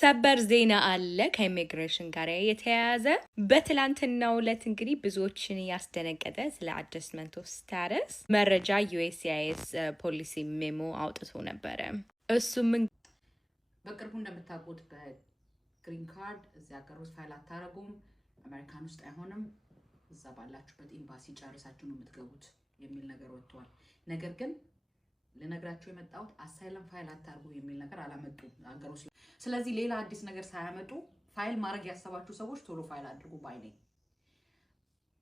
ሰበር ዜና አለ ከኢሚግሬሽን ጋር የተያያዘ። በትላንትናው ዕለት እንግዲህ ብዙዎችን ያስደነገጠ ስለ አጀስትመንት ኦፍ ስታተስ መረጃ ዩኤስሲአይኤስ ፖሊሲ ሜሞ አውጥቶ ነበረ። እሱም በቅርቡ እንደምታውቁት በግሪን ካርድ እዚህ ሀገር ውስጥ ፋይል አታረጉም፣ አሜሪካን ውስጥ አይሆንም፣ እዛ ባላችሁበት ኤምባሲ ጨርሳችሁ ነው የምትገቡት የሚል ነገር ወጥቷል። ነገር ግን ለነግራችሁ የመጣሁት አሳይለም ፋይል አታርጉ የሚል ነገር አላመጡም ሀገር ውስጥ። ስለዚህ ሌላ አዲስ ነገር ሳያመጡ ፋይል ማድረግ ያሰባችሁ ሰዎች ቶሎ ፋይል አድርጉ ባይ ነኝ።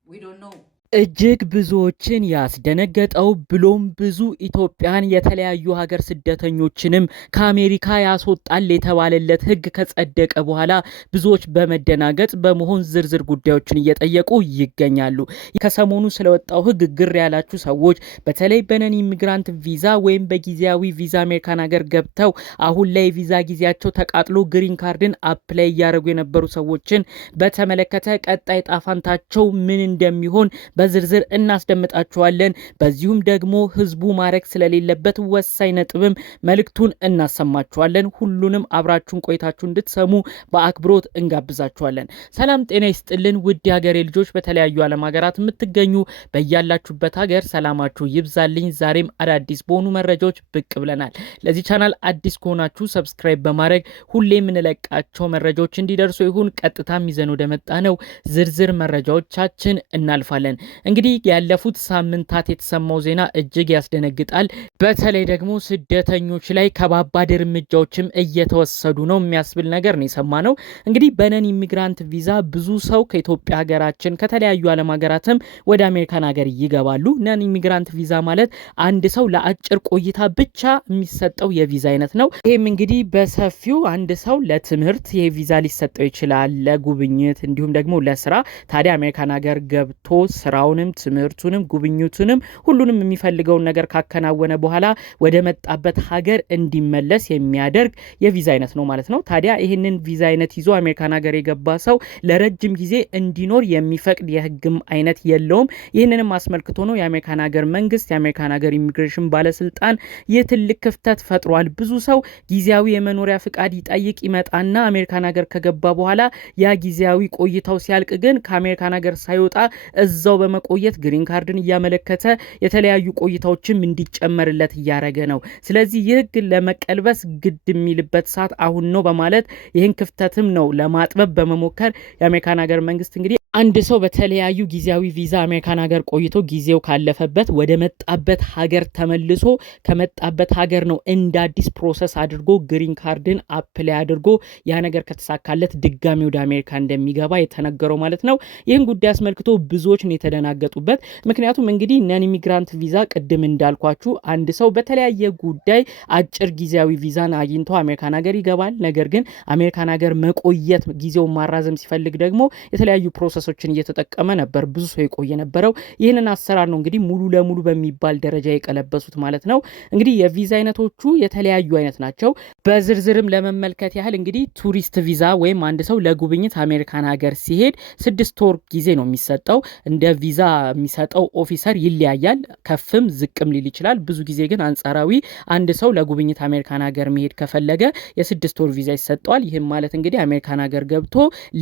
we don't know እጅግ ብዙዎችን ያስደነገጠው ብሎም ብዙ ኢትዮጵያን የተለያዩ ሀገር ስደተኞችንም ከአሜሪካ ያስወጣል የተባለለት ሕግ ከጸደቀ በኋላ ብዙዎች በመደናገጥ በመሆን ዝርዝር ጉዳዮችን እየጠየቁ ይገኛሉ። ከሰሞኑ ስለወጣው ሕግ ግር ያላችሁ ሰዎች በተለይ በነን ኢሚግራንት ቪዛ ወይም በጊዜያዊ ቪዛ አሜሪካን ሀገር ገብተው አሁን ላይ ቪዛ ጊዜያቸው ተቃጥሎ ግሪን ካርድን አፕላይ እያደረጉ የነበሩ ሰዎችን በተመለከተ ቀጣይ ጣፋንታቸው ምን እንደሚሆን በዝርዝር እናስደምጣችኋለን። በዚሁም ደግሞ ህዝቡ ማረክ ስለሌለበት ወሳኝ ነጥብም መልእክቱን እናሰማችኋለን። ሁሉንም አብራችሁን ቆይታችሁ እንድትሰሙ በአክብሮት እንጋብዛችኋለን። ሰላም ጤና ይስጥልን ውድ ሀገሬ ልጆች፣ በተለያዩ ዓለም ሀገራት የምትገኙ በያላችሁበት ሀገር ሰላማችሁ ይብዛልኝ። ዛሬም አዳዲስ በሆኑ መረጃዎች ብቅ ብለናል። ለዚህ ቻናል አዲስ ከሆናችሁ ሰብስክራይብ በማድረግ ሁሌ የምንለቃቸው መረጃዎች እንዲደርሱ ይሁን። ቀጥታም ይዘን ወደ መጣ ነው ዝርዝር መረጃዎቻችን እናልፋለን። እንግዲህ ያለፉት ሳምንታት የተሰማው ዜና እጅግ ያስደነግጣል። በተለይ ደግሞ ስደተኞች ላይ ከባባድ እርምጃዎችም እየተወሰዱ ነው የሚያስብል ነገር ነው የሰማነው። እንግዲህ በነን ኢሚግራንት ቪዛ ብዙ ሰው ከኢትዮጵያ ሀገራችን ከተለያዩ ዓለም ሀገራትም ወደ አሜሪካን ሀገር ይገባሉ። ነን ኢሚግራንት ቪዛ ማለት አንድ ሰው ለአጭር ቆይታ ብቻ የሚሰጠው የቪዛ አይነት ነው። ይህም እንግዲህ በሰፊው አንድ ሰው ለትምህርት ይሄ ቪዛ ሊሰጠው ይችላል፣ ለጉብኝት እንዲሁም ደግሞ ለስራ። ታዲያ አሜሪካን ሀገር ገብቶ ስራውንም ትምህርቱንም ጉብኝቱንም ሁሉንም የሚፈልገውን ነገር ካከናወነ በኋላ ወደ መጣበት ሀገር እንዲመለስ የሚያደርግ የቪዛ አይነት ነው ማለት ነው። ታዲያ ይህንን ቪዛ አይነት ይዞ አሜሪካን ሀገር የገባ ሰው ለረጅም ጊዜ እንዲኖር የሚፈቅድ የህግም አይነት የለውም። ይህንንም አስመልክቶ ነው የአሜሪካን ሀገር መንግስት የአሜሪካን ሀገር ኢሚግሬሽን ባለስልጣን የትልቅ ክፍተት ፈጥሯል። ብዙ ሰው ጊዜያዊ የመኖሪያ ፍቃድ ይጠይቅ ይመጣና አሜሪካን ሀገር ከገባ በኋላ ያ ጊዜያዊ ቆይታው ሲያልቅ ግን ከአሜሪካን ሀገር ሳይወጣ እዛው በመቆየት ግሪን ካርድን እያመለከተ የተለያዩ ቆይታዎችም እንዲጨመርለት እያደረገ ነው። ስለዚህ ይህ ህግ ለመቀልበስ ግድ የሚልበት ሰዓት አሁን ነው በማለት ይህን ክፍተትም ነው ለማጥበብ በመሞከር የአሜሪካን ሀገር መንግስት እንግዲህ አንድ ሰው በተለያዩ ጊዜያዊ ቪዛ አሜሪካን ሀገር ቆይቶ ጊዜው ካለፈበት ወደ መጣበት ሀገር ተመልሶ ከመጣበት ሀገር ነው እንደ አዲስ ፕሮሰስ አድርጎ ግሪን ካርድን አፕላይ አድርጎ ያ ነገር ከተሳካለት ድጋሚ ወደ አሜሪካ እንደሚገባ የተነገረው ማለት ነው። ይህን ጉዳይ አስመልክቶ ብዙዎች ነው የተደናገጡበት። ምክንያቱም እንግዲህ ነን ኢሚግራንት ቪዛ ቅድም እንዳልኳችሁ አንድ ሰው በተለያየ ጉዳይ አጭር ጊዜያዊ ቪዛን አግኝቶ አሜሪካን ሀገር ይገባል። ነገር ግን አሜሪካን ሀገር መቆየት ጊዜውን ማራዘም ሲፈልግ ደግሞ የተለያዩ ፕሮሰሶችን እየተጠቀመ ነበር ብዙ ሰው የቆየ ነበረው። ይህንን አሰራር ነው እንግዲህ ሙሉ ለሙሉ በሚባል ደረጃ የቀለበሱት ማለት ነው። እንግዲህ የቪዛ አይነቶቹ የተለያዩ አይነት ናቸው። በዝርዝርም ለመመልከት ያህል እንግዲህ ቱሪስት ቪዛ ወይም አንድ ሰው ለጉብኝት አሜሪካን ሀገር ሲሄድ 6 ወር ጊዜ ነው የሚሰጠው። እንደ ቪዛ የሚሰጠው ኦፊሰር ይለያያል፣ ከፍም ዝቅም ሊል ይችላል። ብዙ ጊዜ ግን አንጻራዊ አንድ ሰው ለጉብኝት አሜሪካን ሀገር መሄድ ከፈለገ የ6 ወር ቪዛ ይሰጠዋል። ይህም ማለት እንግዲህ አሜሪካን ሀገር ገብቶ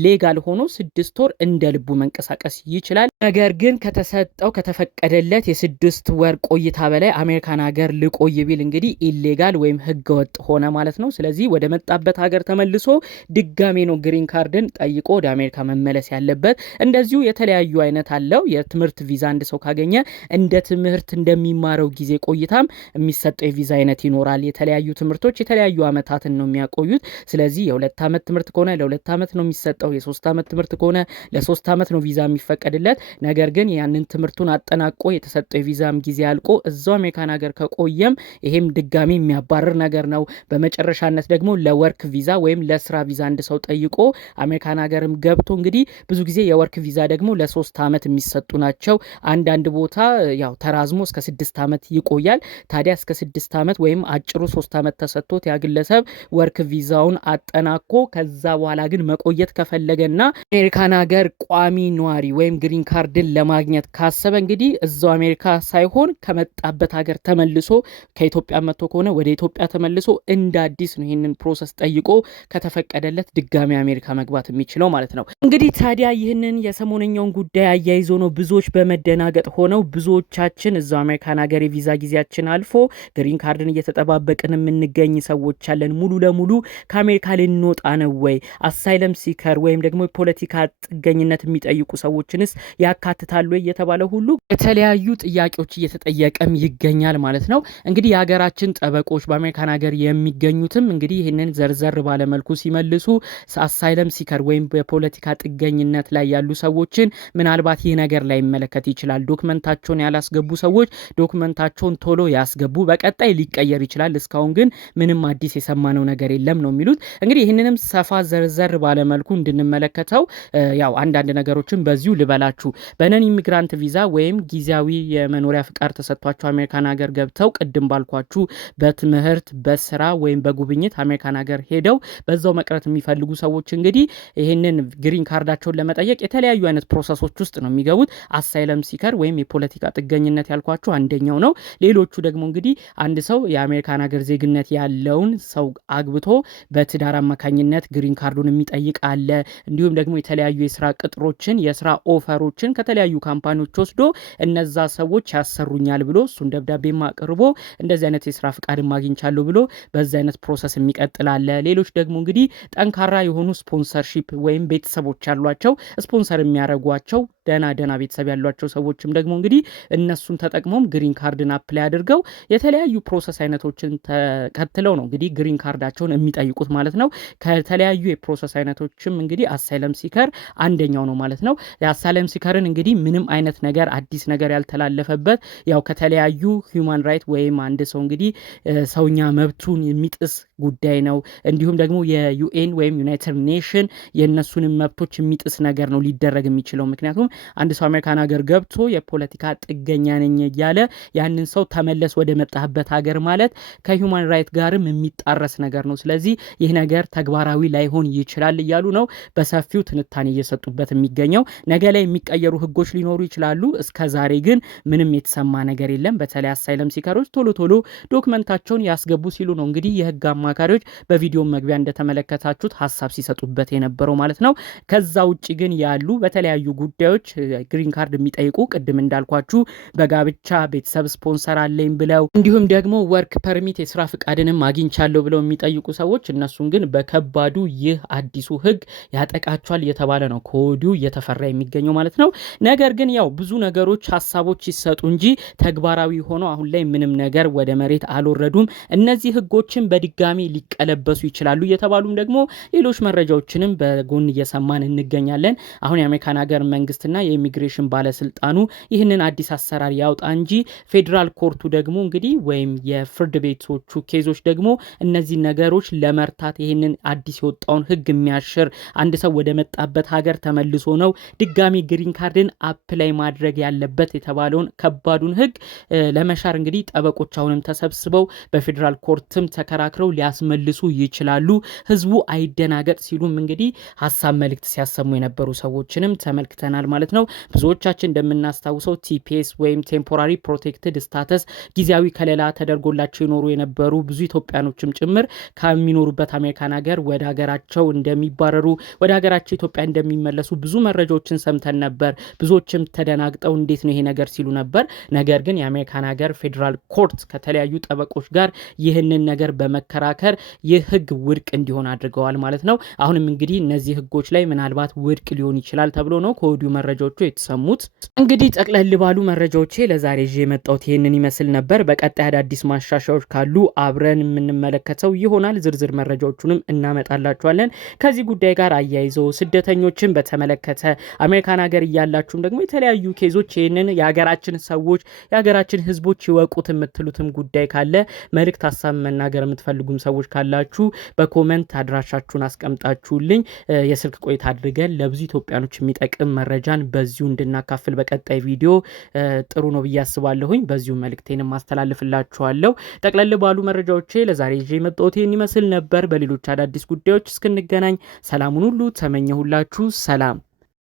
ሌጋል ሆኖ 6 ወር እንደ ልቡ መንቀሳቀስ ይችላል። ነገር ግን ከተሰጠው ከተፈቀደለት የ6 ወር ቆይታ በላይ አሜሪካን ሀገር ልቆይ ቢል እንግዲህ ኢሌጋል ወይም ህገወጥ ሆነ ማለት ነው። ስለዚህ ወደ መጣበት ሀገር ተመልሶ ድጋሜ ነው ግሪን ካርድን ጠይቆ ወደ አሜሪካ መመለስ ያለበት። እንደዚሁ የተለያዩ አይነት አለው። የትምህርት ቪዛ አንድ ሰው ካገኘ እንደ ትምህርት እንደሚማረው ጊዜ ቆይታም የሚሰጠው የቪዛ አይነት ይኖራል። የተለያዩ ትምህርቶች የተለያዩ አመታትን ነው የሚያቆዩት። ስለዚህ የ2 ዓመት ትምህርት ከሆነ ለ2 ዓመት ነው የሚሰጠው። የ3 ዓመት ትምህርት ከሆነ ለ3 ዓመት ነው ቪዛ የሚፈቀድለት። ነገር ግን ያንን ትምህርቱን አጠናቆ የተሰጠው የቪዛም ጊዜ አልቆ እዛው አሜሪካን ሀገር ከቆየም ይሄም ድጋሚ የሚያባርር ነገር ነው። በመጨረሻነት ደግሞ ለወርክ ቪዛ ወይም ለስራ ቪዛ አንድ ሰው ጠይቆ አሜሪካን ሀገርም ገብቶ እንግዲህ ብዙ ጊዜ የወርክ ቪዛ ደግሞ ለ3 ዓመት የሚሰጡ የተሰጡ ናቸው። አንዳንድ ቦታ ያው ተራዝሞ እስከ 6 ዓመት ይቆያል። ታዲያ እስከ 6 ዓመት ወይም አጭሩ 3 ዓመት ተሰጥቶት ያ ግለሰብ ወርክ ቪዛውን አጠናቆ ከዛ በኋላ ግን መቆየት ከፈለገና አሜሪካን ሀገር ቋሚ ነዋሪ ወይም ግሪን ካርድን ለማግኘት ካሰበ እንግዲህ እዛው አሜሪካ ሳይሆን ከመጣበት ሀገር ተመልሶ ከኢትዮጵያ መጥቶ ከሆነ ወደ ኢትዮጵያ ተመልሶ እንደ አዲስ ነው ይህንን ፕሮሰስ ጠይቆ ከተፈቀደለት ድጋሚ አሜሪካ መግባት የሚችለው ማለት ነው። እንግዲህ ታዲያ ይህንን የሰሞነኛውን ጉዳይ አያይዞ ነው ብዙዎች በመደናገጥ ሆነው ብዙዎቻችን እዛው አሜሪካን ሀገር የቪዛ ጊዜያችን አልፎ ግሪን ካርድን እየተጠባበቅን የምንገኝ ሰዎች አለን። ሙሉ ለሙሉ ከአሜሪካ ልንወጣ ነው ወይ? አሳይለም ሲከር ወይም ደግሞ የፖለቲካ ጥገኝነት የሚጠይቁ ሰዎችንስ ያካትታሉ እየተባለ ሁሉ የተለያዩ ጥያቄዎች እየተጠየቀም ይገኛል ማለት ነው። እንግዲህ የሀገራችን ጠበቆች በአሜሪካን ሀገር የሚገኙትም እንግዲህ ይህንን ዘርዘር ባለመልኩ ሲመልሱ አሳይለም ሲከር ወይም በፖለቲካ ጥገኝነት ላይ ያሉ ሰዎችን ምናልባት ይህ ነገር ላይ ይመለከት ይችላል። ዶክመንታቸውን ያላስገቡ ሰዎች ዶክመንታቸውን ቶሎ ያስገቡ፣ በቀጣይ ሊቀየር ይችላል። እስካሁን ግን ምንም አዲስ የሰማነው ነገር የለም ነው የሚሉት። እንግዲህ ይህንንም ሰፋ ዘርዘር ባለመልኩ እንድንመለከተው ያው አንዳንድ ነገሮችን በዚሁ ልበላችሁ። በነን ኢሚግራንት ቪዛ ወይም ጊዜያዊ የመኖሪያ ፍቃድ ተሰጥቷቸው አሜሪካን ሀገር ገብተው ቅድም ባልኳችሁ በትምህርት በስራ ወይም በጉብኝት አሜሪካን ሀገር ሄደው በዛው መቅረት የሚፈልጉ ሰዎች እንግዲህ ይህንን ግሪን ካርዳቸውን ለመጠየቅ የተለያዩ አይነት ፕሮሰሶች ውስጥ ነው የሚገቡት። አሳይለም ሲከር ወይም የፖለቲካ ጥገኝነት ያልኳችሁ አንደኛው ነው። ሌሎቹ ደግሞ እንግዲህ አንድ ሰው የአሜሪካን ሀገር ዜግነት ያለውን ሰው አግብቶ በትዳር አማካኝነት ግሪን ካርዱን የሚጠይቅ አለ። እንዲሁም ደግሞ የተለያዩ የስራ ቅጥሮችን የስራ ኦፈሮችን ከተለያዩ ካምፓኒዎች ወስዶ እነዛ ሰዎች ያሰሩኛል ብሎ እሱን ደብዳቤ አቅርቦ እንደዚህ አይነት የስራ ፍቃድ ማግኝቻለሁ ብሎ በዛ አይነት ፕሮሰስ የሚቀጥል አለ። ሌሎች ደግሞ እንግዲህ ጠንካራ የሆኑ ስፖንሰርሺፕ ወይም ቤተሰቦች ያሏቸው ስፖንሰር የሚያደርጓቸው ደና ቤተሰብ ያሏቸው ሰዎችም ደግሞ እንግዲህ እነሱን ተጠቅመውም ግሪን ካርድን አፕላይ አድርገው የተለያዩ ፕሮሰስ አይነቶችን ተከትለው ነው እንግዲህ ግሪን ካርዳቸውን የሚጠይቁት ማለት ነው። ከተለያዩ የፕሮሰስ አይነቶችም እንግዲህ አሳይለም ሲከር አንደኛው ነው ማለት ነው። የአሳይለም ሲከርን እንግዲህ ምንም አይነት ነገር አዲስ ነገር ያልተላለፈበት ያው ከተለያዩ ሂውማን ራይት ወይም አንድ ሰው እንግዲህ ሰውኛ መብቱን የሚጥስ ጉዳይ ነው። እንዲሁም ደግሞ የዩኤን ወይም ዩናይትድ ኔሽን የእነሱንም መብቶች የሚጥስ ነገር ነው ሊደረግ የሚችለው። ምክንያቱም አንድ ሰው አሜሪካን ሀገር ገብቶ የፖለቲካ ጥገኛ ነኝ እያለ ያንን ሰው ተመለስ ወደ መጣህበት ሀገር ማለት ከሂውማን ራይት ጋርም የሚጣረስ ነገር ነው። ስለዚህ ይህ ነገር ተግባራዊ ላይሆን ይችላል እያሉ ነው በሰፊው ትንታኔ እየሰጡበት የሚገኘው። ነገ ላይ የሚቀየሩ ህጎች ሊኖሩ ይችላሉ። እስከ ዛሬ ግን ምንም የተሰማ ነገር የለም። በተለይ አሳይለም ሲከሮች ቶሎ ቶሎ ዶክመንታቸውን ያስገቡ ሲሉ ነው እንግዲህ የህግ አማካሪዎች በቪዲዮ መግቢያ እንደተመለከታችሁት ሀሳብ ሲሰጡበት የነበረው ማለት ነው። ከዛ ውጭ ግን ያሉ በተለያዩ ጉዳዮች ግሪን ካርድ የሚጠይቁ ቅድም እንዳልኳችሁ በጋብቻ ቤተሰብ ስፖንሰር አለኝ ብለው እንዲሁም ደግሞ ወርክ ፐርሚት የስራ ፍቃድንም አግኝቻለሁ ብለው የሚጠይቁ ሰዎች እነሱን ግን በከባዱ ይህ አዲሱ ህግ ያጠቃቸዋል እየተባለ ነው ከወዲሁ እየተፈራ የሚገኘው ማለት ነው። ነገር ግን ያው ብዙ ነገሮች ሀሳቦች ይሰጡ እንጂ ተግባራዊ ሆኖ አሁን ላይ ምንም ነገር ወደ መሬት አልወረዱም። እነዚህ ህጎችን በድጋሚ ሊቀለበሱ ይችላሉ እየተባሉም ደግሞ ሌሎች መረጃዎችንም በጎን እየሰማን እንገኛለን። አሁን የአሜሪካን ሀገር መንግስትና የኢሚግሬሽን ባለስልጣኑ ይህንን አዲስ አሰራር ያውጣ እንጂ ፌዴራል ኮርቱ ደግሞ እንግዲህ ወይም የፍርድ ቤቶቹ ኬዞች ደግሞ እነዚህ ነገሮች ለመርታት ይህንን አዲስ የወጣውን ህግ የሚያሽር አንድ ሰው ወደ መጣበት ሀገር ተመልሶ ነው ድጋሚ ግሪን ካርድን አፕላይ ማድረግ ያለበት የተባለውን ከባዱን ህግ ለመሻር እንግዲህ ጠበቆች አሁንም ተሰብስበው በፌዴራል ኮርትም ተከራክረው ሊያስመልሱ ይችላሉ። ህዝቡ አይደናገጥ ሲሉም እንግዲህ ሀሳብ መልእክት ሲያሰሙ የነበሩ ሰዎችንም ተመልክተናል ማለት ነው። ብዙዎቻችን እንደምናስታውሰው ቲፒኤስ ወይም ቴምፖራሪ ፕሮቴክትድ ስታተስ ጊዜያዊ ከለላ ተደርጎላቸው ይኖሩ የነበሩ ብዙ ኢትዮጵያኖችም ጭምር ከሚኖሩበት አሜሪካን ሀገር ወደ ሀገራቸው እንደሚባረሩ ወደ ሀገራቸው ኢትዮጵያ እንደሚመለሱ ብዙ መረጃዎችን ሰምተን ነበር። ብዙዎችም ተደናግጠው እንዴት ነው ይሄ ነገር ሲሉ ነበር። ነገር ግን የአሜሪካን ሀገር ፌዴራል ኮርት ከተለያዩ ጠበቆች ጋር ይህንን ነገር በመከራከር ይህ ህግ ውድቅ እንዲሆን አድርገዋል ማለት ነው። አሁንም እንግዲህ እነዚህ ህጎች ላይ ምናልባት ውድቅ ሊሆን ይችላል ተብሎ ነው ከወዲሁ መረጃዎቹ የተሰሙት። እንግዲህ ጠቅለል ባሉ መረጃዎቼ ለዛሬ ይዤ የመጣሁት ይህንን ይመስል ነበር። በቀጣይ አዳዲስ ማሻሻያዎች ካሉ አብረን የምንመለከተው ይሆናል። ዝርዝር መረጃዎቹንም እናመጣላችኋለን። ከዚህ ጉዳይ ጋር አያይዘው ስደተኞችን በተመለከተ አሜሪካን ሀገር እያላችሁም ደግሞ የተለያዩ ኬዞች ይህንን የሀገራችን ሰዎች የሀገራችን ህዝቦች ይወቁት የምትሉትም ጉዳይ ካለ መልእክት ሀሳብ መናገር የምትፈልጉም ሰዎች ካላችሁ በኮመንት አድራሻችሁን አስቀምጣችሁልኝ የስልክ ቆይታ አድርገን ለብዙ ኢትዮጵያኖች የሚጠቅም መረጃን በዚሁ እንድናካፍል በቀጣይ ቪዲዮ ጥሩ ነው ብዬ አስባለሁኝ። በዚሁ መልእክቴንም ማስተላልፍላችኋለሁ። ጠቅለል ባሉ መረጃዎቼ ለዛሬ ይዤ የመጣሁት ይህን ይመስል ነበር። በሌሎች አዳዲስ ጉዳዮች እስክንገናኝ ሰላሙን ሁሉ ተመኘሁላችሁ። ሰላም